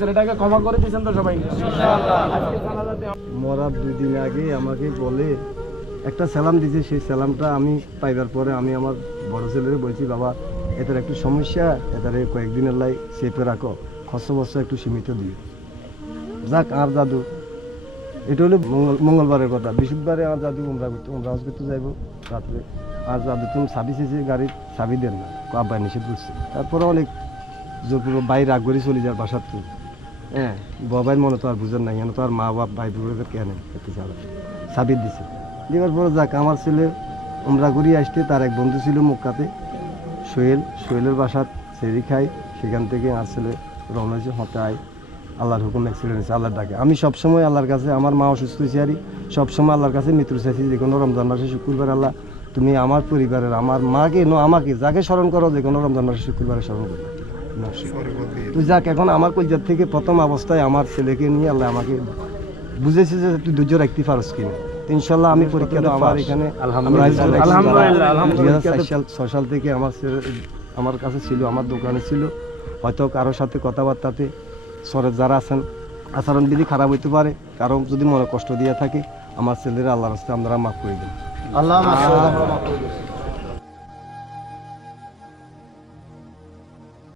ছেলেটাকে ক্ষমা করে দিয়েছেন তো সবাই মরার 2 দিন আগে আমাকে বলে একটা সালাম দিয়েছে, সেই সালামটা আমি পাইবার পরে আমি আমার বড় ছেলেরে বলছি, বাবা এটার একটু সমস্যা, এটারে কয়েকদিনের লাই সেপে রাখো, খরচ বর্ষ একটু সীমিত দিও। যাক আর দাদু, এটা হলো মঙ্গলবারের কথা। বৃহস্পতিবারে আমার দাদু উমরা হজ করতে যাইব রাত্রে। আর দাদু তুমি চাবি চেয়েছে, গাড়ির চাবি দেন না, আব্বাই নিষেধ করছে। তারপরে অনেক জোর বাইরে রাগ করে চলে যাওয়ার বাসার তো, হ্যাঁ বাবাই মনে তো আর বুঝেন নাই, কেন তো আর মা বাপ ভাই বুড়োদের কেন খেতে চাবে, সাবির দিছে। দেওয়ার পরে যাক আমার ছেলে উমরা ঘুরিয়ে আসতে, তার এক বন্ধু ছিল মক্কাতে, সোহেলের বাসার সেরি খাই, সেখান থেকে আমার ছেলে রওনা হয়েছে হতে আয়। আল্লাহর হুকুম অ্যাক্সিডেন্ট হয়েছে, আল্লাহর ডাকে। আমি সবসময় আল্লাহর কাছে, আমার মা অসুস্থ হয়েছে আর সবসময় আল্লাহর কাছে মৃত্যু চাইছি, যে কোনো রমজান মাসে শুক্রবার আল্লাহ তুমি আমার পরিবারের, আমার মাকে আমাকে যাকে স্মরণ করো, যে কোনো রমজান মাসে শুক্রবারে স্মরণ করো। তুই যাক এখন আমার কলজার থেকে প্রথম অবস্থায় আমার ছেলেকে নিয়ে আল্লাহ আমাকে বুঝেছে যে তুই ধৈর্য রাখতে পারস কিনা। ইনশাল্লাহ আমি পরীক্ষা দেবো। আমার এখানে 2006 সাল থেকে আমার কাছে ছিল, আমার দোকানে ছিল। হয়তো কারোর সাথে কথাবার্তাতে সরে যারা আছেন আচরণবিধি খারাপ হইতে পারে, কারো যদি মনে কষ্ট দিয়ে থাকে, আমার ছেলেরা আল্লাহর রাস্তায় আপনারা মাফ করে দেন। আল্লাহ